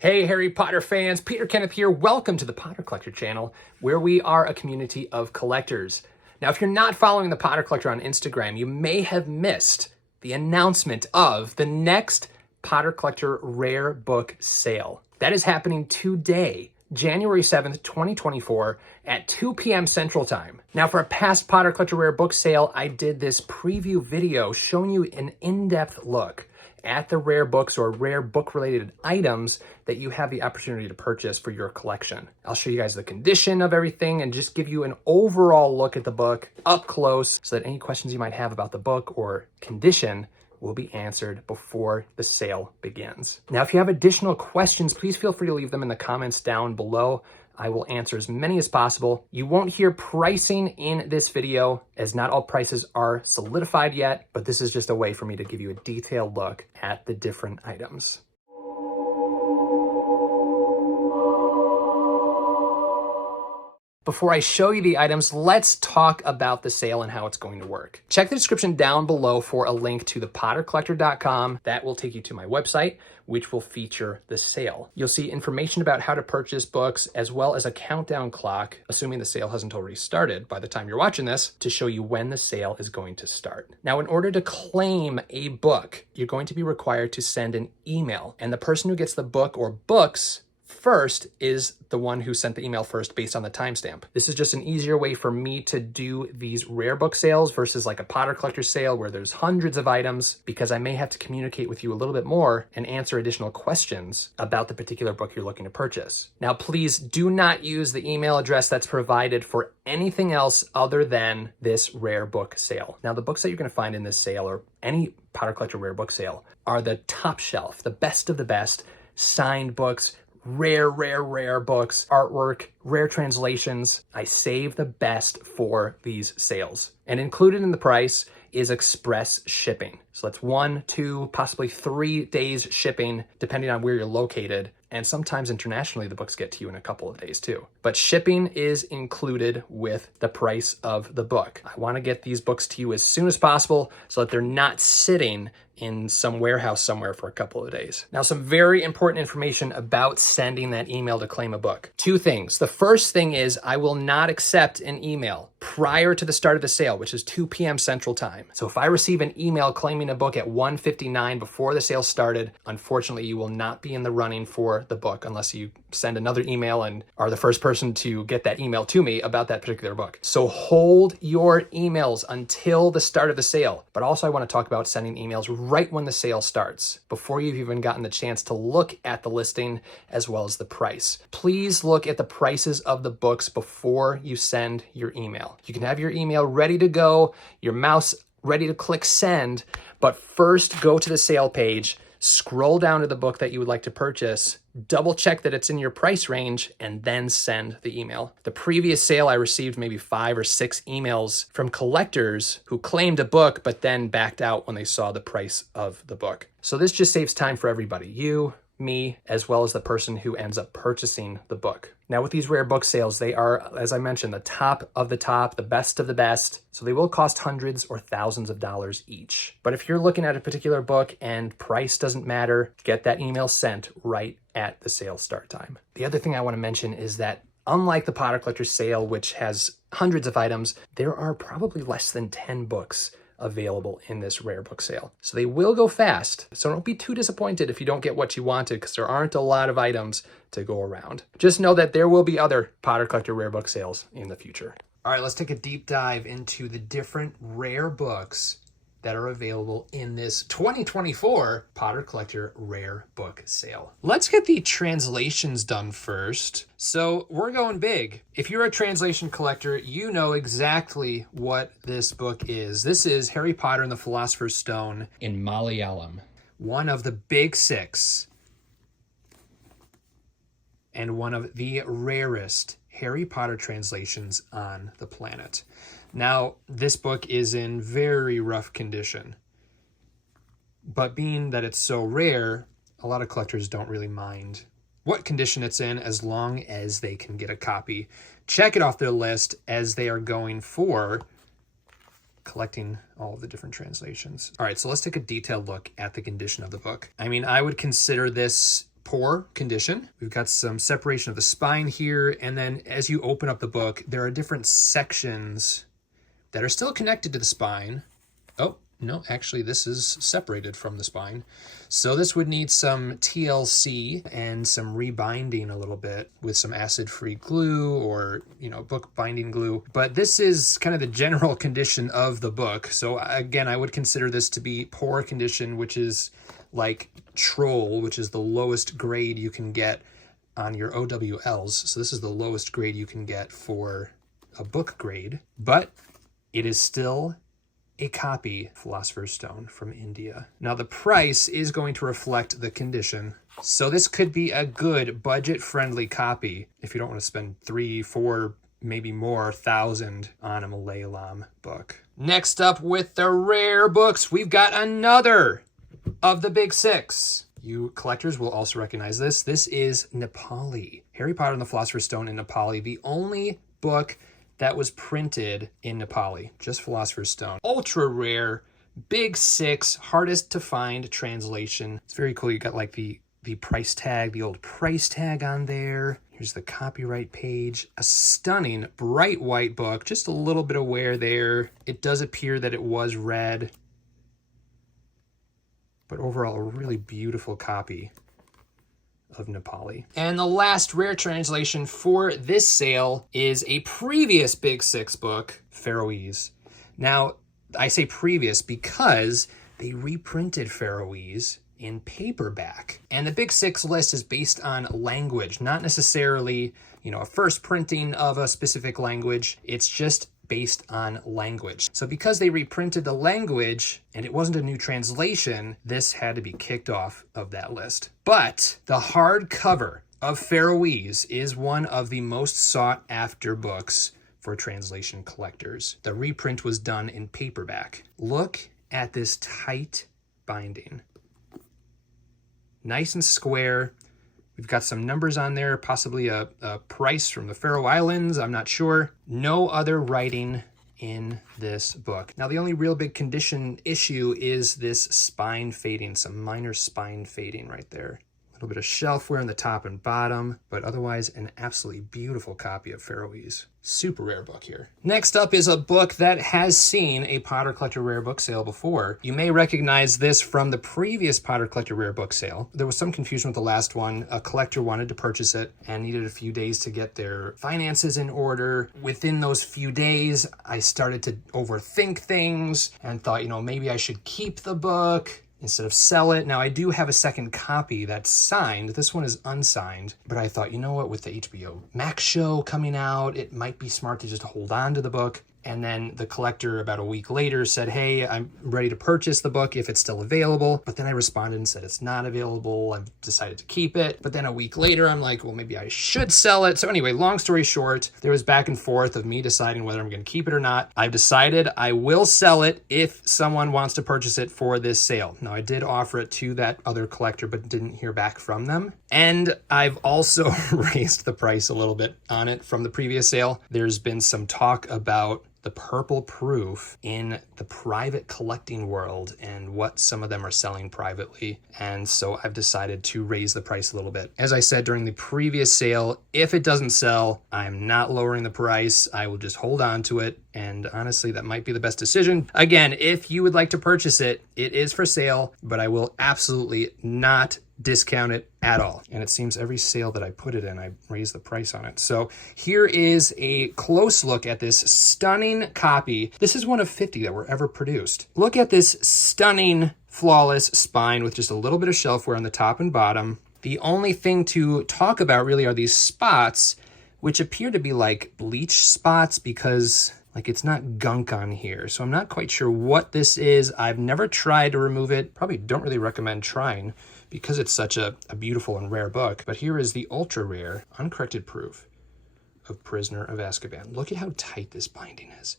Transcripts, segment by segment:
Hey Harry Potter fans, Peter Kenneth here. Welcome to the Potter Collector channel, where we are a community of collectors. Now, if you're not following the Potter Collector on Instagram, you may have missed the announcement of the next Potter Collector rare book sale. That is happening today, January 7th, 2024 at 2 p.m. Central Time. Now, for a past Potter Collector rare book sale, I did this preview video showing you an in-depth look at the rare books or rare book related items that you have the opportunity to purchase for your collection. I'll show you guys the condition of everything and just give you an overall look at the book up close so that any questions you might have about the book or condition will be answered before the sale begins. Now, if you have additional questions, please feel free to leave them in the comments down below. I will answer as many as possible. You won't hear pricing in this video as not all prices are solidified yet, but this is just a way for me to give you a detailed look at the different items. Before I show you the items, let's talk about the sale and how it's going to work. Check the description down below for a link to thepottercollector.com. That will take you to my website, which will feature the sale. You'll see information about how to purchase books, as well as a countdown clock, assuming the sale hasn't already started by the time you're watching this, to show you when the sale is going to start. Now, in order to claim a book, you're going to be required to send an email, and the person who gets the book or books first is the one who sent the email first based on the timestamp. This is just an easier way for me to do these rare book sales versus like a Potter Collector sale where there's hundreds of items, because I may have to communicate with you a little bit more and answer additional questions about the particular book you're looking to purchase. Now, please do not use the email address that's provided for anything else other than this rare book sale. Now, the books that you're going to find in this sale or any Potter Collector rare book sale are the top shelf, the best of the best, signed books, rare books, artwork, rare translations. I save the best for these sales. And included in the price is express shipping. So that's 1, 2, possibly 3 days shipping, depending on where you're located. And sometimes internationally, the books get to you in a couple of days too. But shipping is included with the price of the book. I want to get these books to you as soon as possible so that they're not sitting in some warehouse somewhere for a couple of days. Now, some very important information about sending that email to claim a book. 2 things. The first thing is I will not accept an email prior to the start of the sale, which is 2 p.m. Central Time. So if I receive an email claiming a book at 1:59 before the sale started, unfortunately, you will not be in the running for the book unless you send another email and are the first person to get that email to me about that particular book. So hold your emails until the start of the sale. But also I want to talk about sending emails right when the sale starts, before you've even gotten the chance to look at the listing as well as the price. Please look at the prices of the books before you send your email. You can have your email ready to go, your mouse ready to click send, but first go to the sale page, scroll down to the book that you would like to purchase, double check that it's in your price range, and then send the email. The previous sale, I received maybe 5 or 6 emails from collectors who claimed a book, but then backed out when they saw the price of the book. So this just saves time for everybody, you, me, as well as the person who ends up purchasing the book. Now, with these rare book sales, they are, as I mentioned, the top of the top, the best of the best. So they will cost hundreds or thousands of dollars each. But if you're looking at a particular book and price doesn't matter, get that email sent right at the sale start time. The other thing I want to mention is that unlike the Potter Collector sale, which has hundreds of items, there are probably less than 10 books available in this rare book sale. So they will go fast. So don't be too disappointed if you don't get what you wanted, because there aren't a lot of items to go around. Just know that there will be other Potter Collector rare book sales in the future. All right, let's take a deep dive into the different rare books that are available in this 2024 Potter Collector rare book sale. Let's get the translations done first. So we're going big. If you're a translation collector, you know exactly what this book is. This is Harry Potter and the Philosopher's Stone in Malayalam, one of the big 6 and one of the rarest Harry Potter translations on the planet. Now, this book is in very rough condition, but being that it's so rare, a lot of collectors don't really mind what condition it's in as long as they can get a copy. Check it off their list as they are going for collecting all of the different translations. All right, so let's take a detailed look at the condition of the book. I mean, I would consider this poor condition. We've got some separation of the spine here, and then as you open up the book, there are different sections that are still connected to the spine. Oh, no, actually this is separated from the spine. So this would need some TLC and some rebinding a little bit with some acid-free glue or, book binding glue. But this is kind of the general condition of the book. So again, I would consider this to be poor condition, which is like Troll, which is the lowest grade you can get on your OWLs. So this is the lowest grade you can get for a book grade, but it is still a copy of Philosopher's Stone from India. Now the price is going to reflect the condition. So this could be a good budget-friendly copy if you don't want to spend 3, 4, maybe more thousand on a Malay Lam book. Next up with the rare books, we've got another of the big 6. You collectors will also recognize this. This is Nepali. Harry Potter and the Philosopher's Stone in Nepali, the only book that was printed in Nepali, just Philosopher's Stone. Ultra rare, big 6, hardest to find translation. It's very cool. You got like the price tag, the old price tag on there. Here's the copyright page. A stunning bright white book, just a little bit of wear there. It does appear that it was read, but overall a really beautiful copy of Nepali. And the last rare translation for this sale is a previous Big 6 book, Faroese. Now, I say previous because they reprinted Faroese in paperback. And the Big 6 list is based on language, not necessarily, a first printing of a specific language. It's just based on language. So because they reprinted the language and it wasn't a new translation, this had to be kicked off of that list. But the hardcover of Faroese is one of the most sought after books for translation collectors. The reprint was done in paperback. Look at this tight binding. Nice and square. We've got some numbers on there, possibly a price from the Faroe Islands, I'm not sure. No other writing in this book. Now, the only real big condition issue is this spine fading, some minor spine fading right there. A little bit of shelf wear on the top and bottom, but otherwise an absolutely beautiful copy of Faroese. Super rare book here. Next up is a book that has seen a Potter Collector Rare Book sale before. You may recognize this from the previous Potter Collector Rare Book sale. There was some confusion with the last one. A collector wanted to purchase it and needed a few days to get their finances in order. Within those few days, I started to overthink things and thought, maybe I should keep the book instead of sell it. Now, I do have a second copy that's signed. This one is unsigned, but I thought, with the HBO Max show coming out, it might be smart to just hold on to the book. And then the collector about a week later said, hey, I'm ready to purchase the book if it's still available. But then I responded and said it's not available. I've decided to keep it. But then a week later, I'm like, well, maybe I should sell it. So anyway, long story short, there was back and forth of me deciding whether I'm going to keep it or not. I've decided I will sell it if someone wants to purchase it for this sale. Now, I did offer it to that other collector, but didn't hear back from them. And I've also raised the price a little bit on it from the previous sale. There's been some talk about the purple proof in the private collecting world and what some of them are selling privately. And so I've decided to raise the price a little bit. As I said during the previous sale, if it doesn't sell, I'm not lowering the price. I will just hold on to it. And honestly, that might be the best decision. Again, if you would like to purchase it, it is for sale, but I will absolutely not discount it at all. And it seems every sale that I put it in, I raise the price on it. So here is a close look at this stunning copy. This is one of 50 that were ever produced. Look at this stunning, flawless spine with just a little bit of shelf wear on the top and bottom. The only thing to talk about really are these spots, which appear to be like bleach spots because it's not gunk on here. So I'm not quite sure what this is. I've never tried to remove it. Probably don't really recommend trying because it's such a beautiful and rare book. But here is the ultra rare, uncorrected proof of Prisoner of Azkaban. Look at how tight this binding is.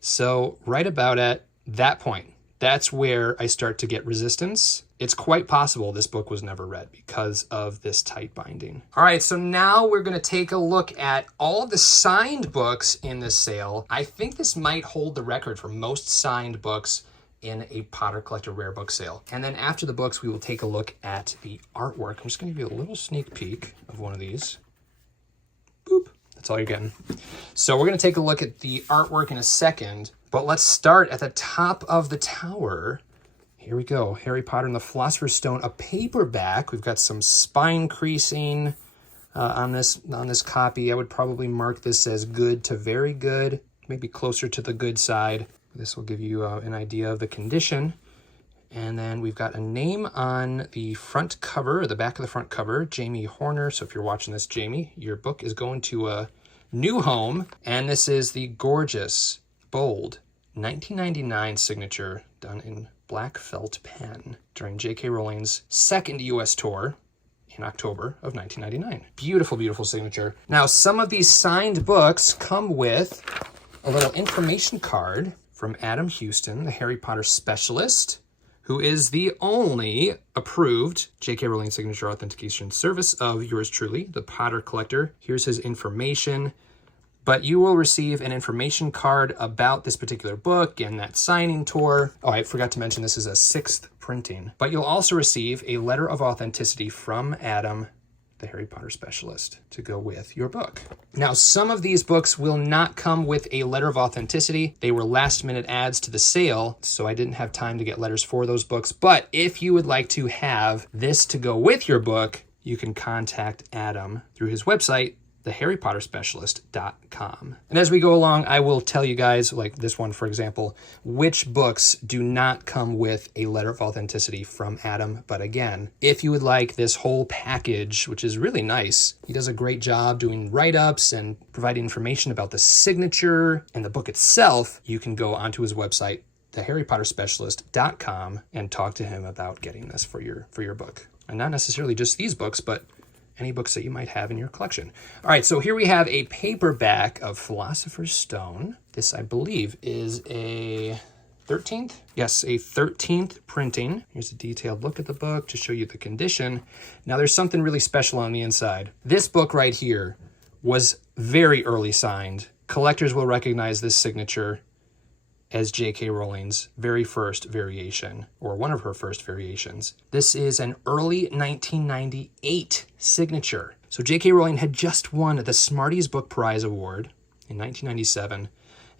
So right about at that point, that's where I start to get resistance. It's quite possible this book was never read because of this tight binding. All right, so now we're going to take a look at all of the signed books in this sale. I think this might hold the record for most signed books in a Potter Collector Rare Book sale. And then after the books, we will take a look at the artwork. I'm just gonna give you a little sneak peek of one of these. Boop, that's all you're getting. So we're gonna take a look at the artwork in a second, but let's start at the top of the tower. Here we go, Harry Potter and the Philosopher's Stone, a paperback. We've got some spine creasing on this copy. I would probably mark this as good to very good, maybe closer to the good side. This will give you an idea of the condition. And then we've got a name on the front cover, or the back of the front cover, Jamie Horner. So if you're watching this, Jamie, your book is going to a new home. And this is the gorgeous, bold 1999 signature done in black felt pen during J.K. Rowling's second U.S. tour in October of 1999. Beautiful, beautiful signature. Now, some of these signed books come with a little information card from Adam Houston, the Harry Potter specialist, who is the only approved J.K. Rowling signature authentication service of yours truly, the Potter Collector. Here's his information. But you will receive an information card about this particular book and that signing tour. Oh, I forgot to mention this is a 6th printing. But you'll also receive a letter of authenticity from Adam, the Harry Potter specialist, to go with your book. Now, some of these books will not come with a letter of authenticity. They were last-minute adds to the sale, so I didn't have time to get letters for those books. But if you would like to have this to go with your book, you can contact Adam through his website, theharrypotterspecialist.com. And as we go along, I will tell you guys, like this one, for example, which books do not come with a letter of authenticity from Adam. But again, if you would like this whole package, which is really nice, he does a great job doing write-ups and providing information about the signature and the book itself, you can go onto his website, theharrypotterspecialist.com, and talk to him about getting this for your book. And not necessarily just these books, but any books that you might have in your collection. All right, so here we have a paperback of Philosopher's Stone. This, I believe, is a 13th? Yes, a 13th printing. Here's a detailed look at the book to show you the condition. Now, there's something really special on the inside. This book right here was very early signed. Collectors will recognize this signature as J.K. Rowling's very first variation, or one of her first variations. This is an early 1998 signature. So J.K. Rowling had just won the Smarties Book Prize Award in 1997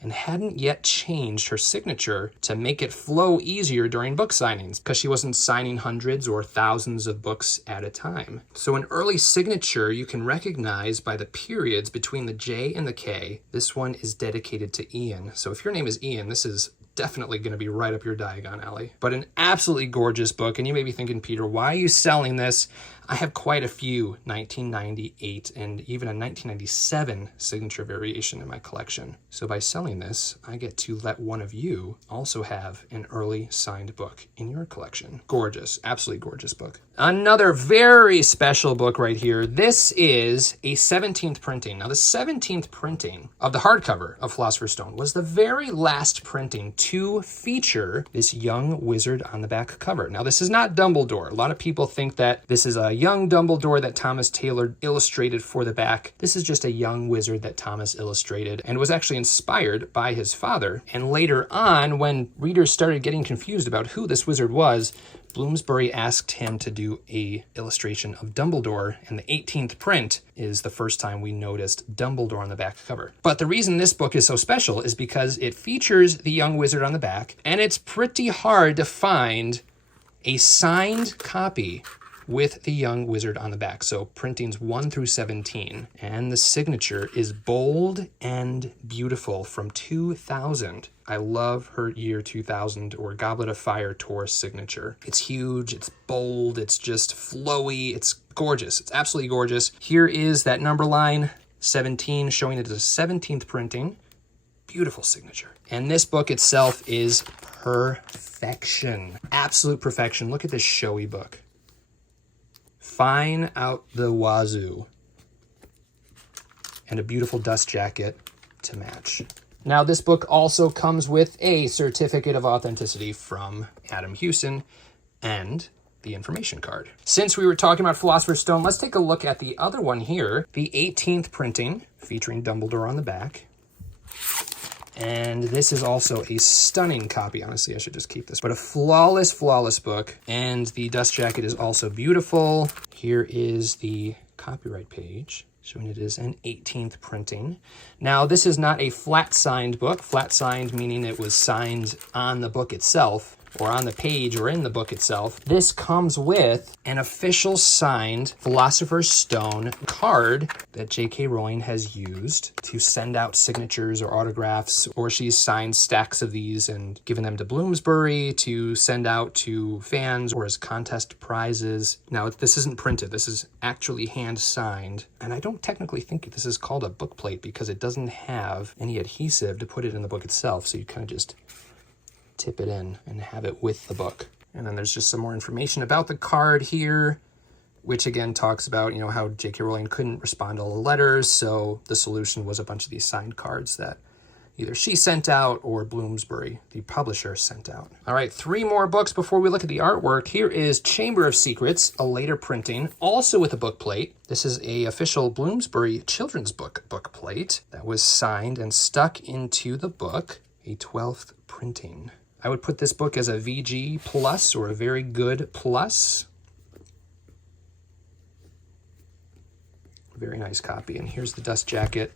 and hadn't yet changed her signature to make it flow easier during book signings because she wasn't signing hundreds or thousands of books at a time. So an early signature you can recognize by the periods between the J and the K. This one is dedicated to Ian. So if your name is Ian, this is definitely going to be right up your Diagon alley. But an absolutely gorgeous book, and you may be thinking, Peter, why are you selling this? I have quite a few 1998 and even a 1997 signature variation in my collection. So by selling this, I get to let one of you also have an early signed book in your collection. Gorgeous, absolutely gorgeous book. Another very special book right here. This is a 17th printing. Now the 17th printing of the hardcover of Philosopher's Stone was the very last printing to feature this young wizard on the back cover. Now this is not Dumbledore. A lot of people think that this is a young Dumbledore that Thomas Taylor illustrated for the back. This is just a young wizard that Thomas illustrated and was actually inspired by his father. And later on, when readers started getting confused about who this wizard was, Bloomsbury asked him to do a illustration of Dumbledore, and the 18th print is the first time we noticed Dumbledore on the back cover. But the reason this book is so special is because it features the young wizard on the back, and it's pretty hard to find a signed copy with the young wizard on the back. So printings 1 through 17. And the signature is bold and beautiful from 2000. I love her year 2000 or Goblet of Fire tour signature. It's huge, it's bold, it's just flowy, it's gorgeous. It's absolutely gorgeous. Here is that number line, 17, showing it as a 17th printing. Beautiful signature. And this book itself is perfection. Absolute perfection. Look at this showy book. Fine out the wazoo. And a beautiful dust jacket to match. Now, this book also comes with a certificate of authenticity from Adam Houston and the information card. Since we were talking about Philosopher's Stone, let's take a look at the other one here, the 18th printing featuring Dumbledore on the back. And this is also a stunning copy. Honestly, I should just keep this. But a flawless, flawless book. And the dust jacket is also beautiful. Here is the copyright page, showing it is an 18th printing. Now, this is not a flat signed book. Flat signed meaning it was signed on the book itself, or on the page or in the book itself. This comes with an official signed Philosopher's Stone card that J.K. Rowling has used to send out signatures or autographs, or she's signed stacks of these and given them to Bloomsbury to send out to fans or as contest prizes. Now, this isn't printed. This is actually hand signed. And I don't technically think this is called a book plate because it doesn't have any adhesive to put it in the book itself. So you kind of just tip it in and have it with the book. And then there's just some more information about the card here, which again talks about, you know, how J.K. Rowling couldn't respond to all the letters, so the solution was a bunch of these signed cards that either she sent out or Bloomsbury, the publisher, sent out. All right, 3 more books before we look at the artwork. Here is Chamber of Secrets, a later printing, also with a book plate. This is a official Bloomsbury children's book plate that was signed and stuck into the book, a 12th printing. I would put this book as a VG plus or a very good plus. Very nice copy. And here's the dust jacket,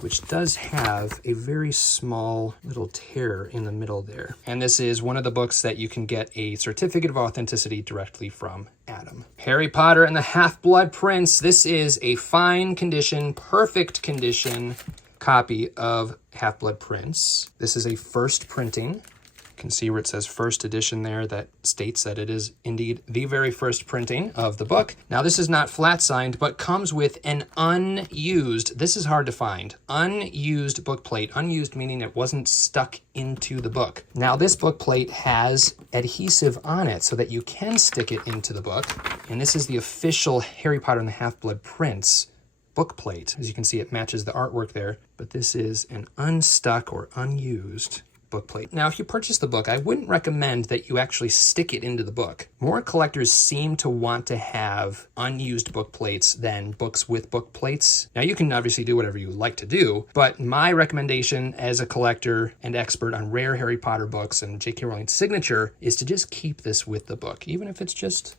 which does have a very small little tear in the middle there. And this is one of the books that you can get a certificate of authenticity directly from Adam. Harry Potter and the Half-Blood Prince. This is a fine condition, perfect condition copy of Half-Blood Prince. This is a first printing. You can see where it says first edition there, that states that it is indeed the very first printing of the book. Now, this is not flat signed, but comes with an unused, this is hard to find, unused book plate. Unused meaning it wasn't stuck into the book. Now, this book plate has adhesive on it so that you can stick it into the book. And this is the official Harry Potter and the Half-Blood Prince book plate. As you can see, it matches the artwork there, but this is an unstuck or unused book plate. Now, if you purchase the book, I wouldn't recommend that you actually stick it into the book. More collectors seem to want to have unused book plates than books with book plates. Now, you can obviously do whatever you like to do, but my recommendation as a collector and expert on rare Harry Potter books and J.K. Rowling's signature is to just keep this with the book, even if it's just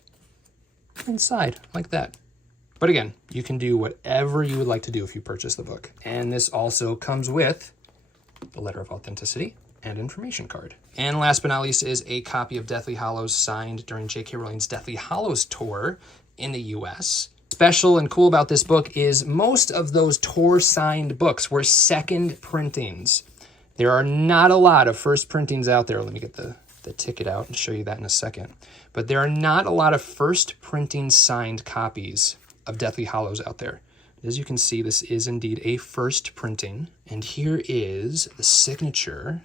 inside like that. But again, you can do whatever you would like to do if you purchase the book. And this also comes with the letter of authenticity and information card. And last but not least is a copy of Deathly Hallows signed during J.K. Rowling's Deathly Hallows tour in the US. Special and cool about this book is most of those tour signed books were second printings. There are not a lot of first printings out there. Let me get the ticket out and show you that in a second. But there are not a lot of first printing signed copies of Deathly Hallows out there. As you can see, this is indeed a first printing. And here is the signature,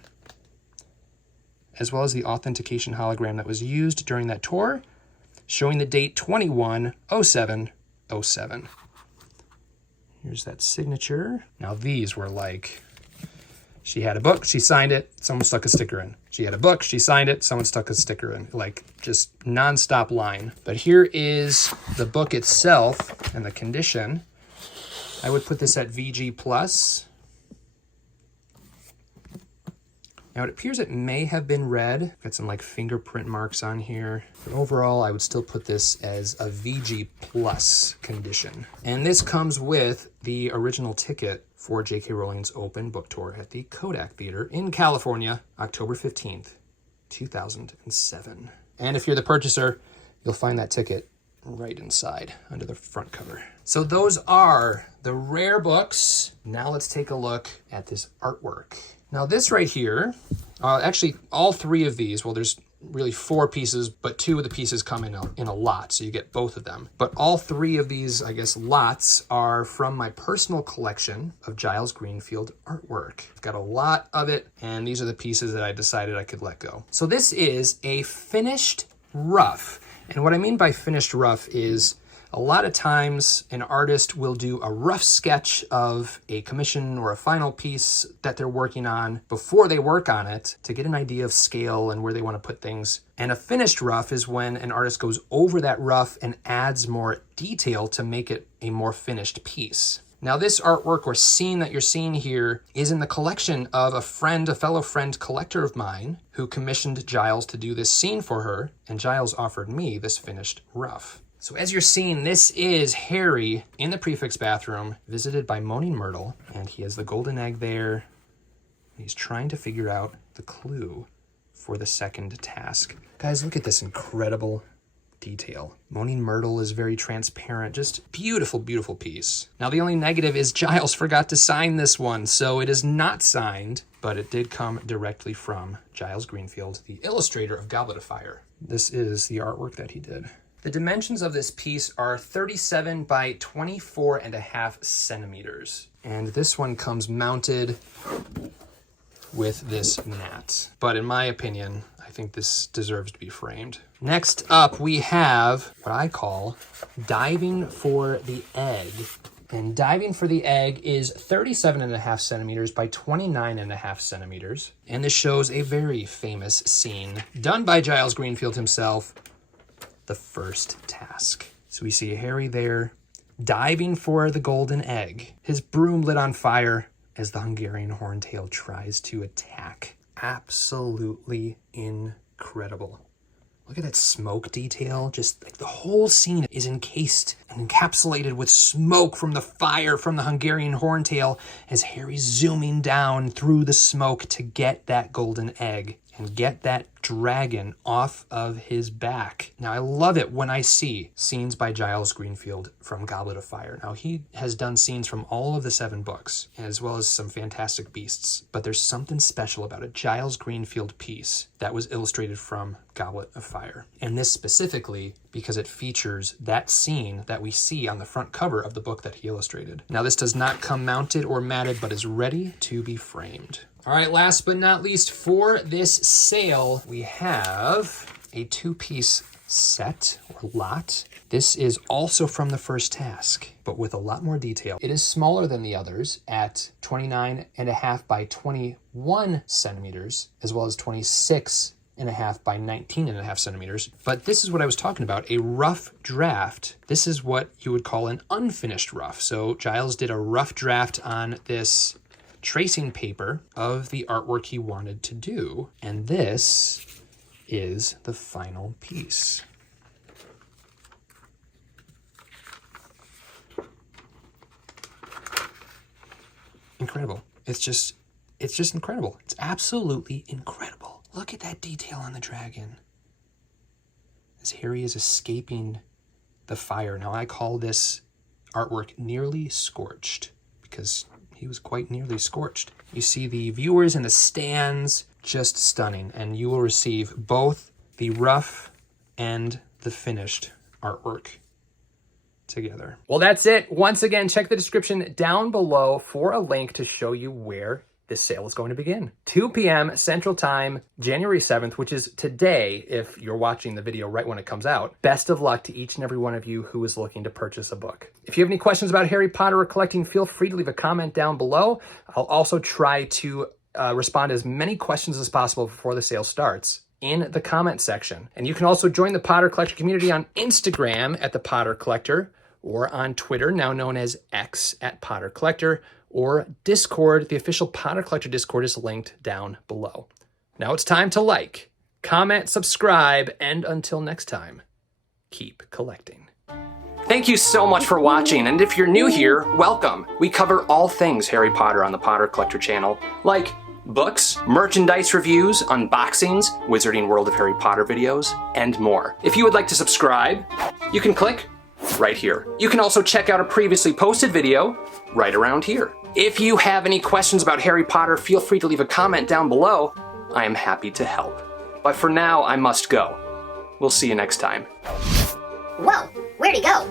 as well as the authentication hologram that was used during that tour, showing the date 21/07/07. Here's that signature. Now these were like, she had a book, she signed it, someone stuck a sticker in. She had a book, she signed it, someone stuck a sticker in. Like, just nonstop line. But here is the book itself and the condition. I would put this at VG+. Now, it appears it may have been read. Got some like fingerprint marks on here. But overall, I would still put this as a VG+ condition. And this comes with the original ticket for J.K. Rowling's open book tour at the Kodak Theater in California, October 15th, 2007. And if you're the purchaser, you'll find that ticket right inside under the front cover. So those are the rare books. Now let's take a look at this artwork. Now this right here, actually all 3 of these, well, there's really 4 pieces, but 2 of the pieces come in a lot, so you get both of them. But all 3 of these, I guess, lots are from my personal collection of Giles Greenfield artwork. I've got a lot of it, and these are the pieces that I decided I could let go. So this is a finished rough. And what I mean by finished rough is a lot of times an artist will do a rough sketch of a commission or a final piece that they're working on before they work on it to get an idea of scale and where they want to put things. And a finished rough is when an artist goes over that rough and adds more detail to make it a more finished piece. Now this artwork or scene that you're seeing here is in the collection of a fellow friend collector of mine who commissioned Giles to do this scene for her, and Giles offered me this finished rough. So as you're seeing, this is Harry in the prefix bathroom, visited by Moaning Myrtle, and he has the golden egg there. He's trying to figure out the clue for the second task. Guys, look at this incredible detail. Moaning Myrtle is very transparent, just beautiful, beautiful piece. Now the only negative is Giles forgot to sign this one, so it is not signed, but it did come directly from Giles Greenfield, the illustrator of Goblet of Fire. This is the artwork that he did. The dimensions of this piece are 37 by 24.5 centimeters. And this one comes mounted with this mat. But in my opinion, I think this deserves to be framed. Next up, we have what I call diving for the egg. And diving for the egg is 37.5 centimeters by 29.5 centimeters. And this shows a very famous scene done by Giles Greenfield himself, the first task. So we see Harry there diving for the golden egg, his broom lit on fire as the Hungarian horntail tries to attack. Absolutely incredible. Look at that smoke detail. Just like the whole scene is encased and encapsulated with smoke from the fire from the Hungarian horntail as Harry's zooming down through the smoke to get that golden egg and get that dragon off of his back. Now, I love it when I see scenes by Giles Greenfield from Goblet of Fire. Now, he has done scenes from all of the 7 books, as well as some fantastic beasts, but there's something special about a Giles Greenfield piece that was illustrated from Goblet of Fire. And this specifically because it features that scene that we see on the front cover of the book that he illustrated. Now, this does not come mounted or matted, but is ready to be framed. All right, last but not least, for this sale, we have a 2-piece set or lot. This is also from the first task, but with a lot more detail. It is smaller than the others at 29.5 by 21 centimeters, as well as 26.5 by 19.5 centimeters. But this is what I was talking about, a rough draft. This is what you would call an unfinished rough. So Giles did a rough draft on this tracing paper of the artwork he wanted to do. And this is the final piece. Incredible. It's just incredible. It's absolutely incredible. Look at that detail on the dragon as Harry is escaping the fire. Now, I call this artwork nearly scorched because he was quite nearly scorched. You see the viewers in the stands, just stunning, and you will receive both the rough and the finished artwork together. Well, that's it. Once again, check the description down below for a link to show you where this sale is going to begin. 2 p.m. Central Time, January 7th, which is today if you're watching the video right when it comes out. Best of luck to each and every one of you who is looking to purchase a book. If you have any questions about Harry Potter or collecting, feel free to leave a comment down below. I'll also try to respond to as many questions as possible before the sale starts in the comment section. And you can also join the Potter Collector community on Instagram at The Potter Collector, or on Twitter, now known as X, at Potter Collector, or Discord. The official Potter Collector Discord is linked down below. Now it's time to like, comment, subscribe, and until next time, keep collecting. Thank you so much for watching, and if you're new here, welcome. We cover all things Harry Potter on the Potter Collector channel, like books, merchandise reviews, unboxings, Wizarding World of Harry Potter videos, and more. If you would like to subscribe, you can click right here. You can also check out a previously posted video right around here. If you have any questions about Harry Potter, feel free to leave a comment down below. I am happy to help. But for now, I must go. We'll see you next time. Whoa, where'd he go?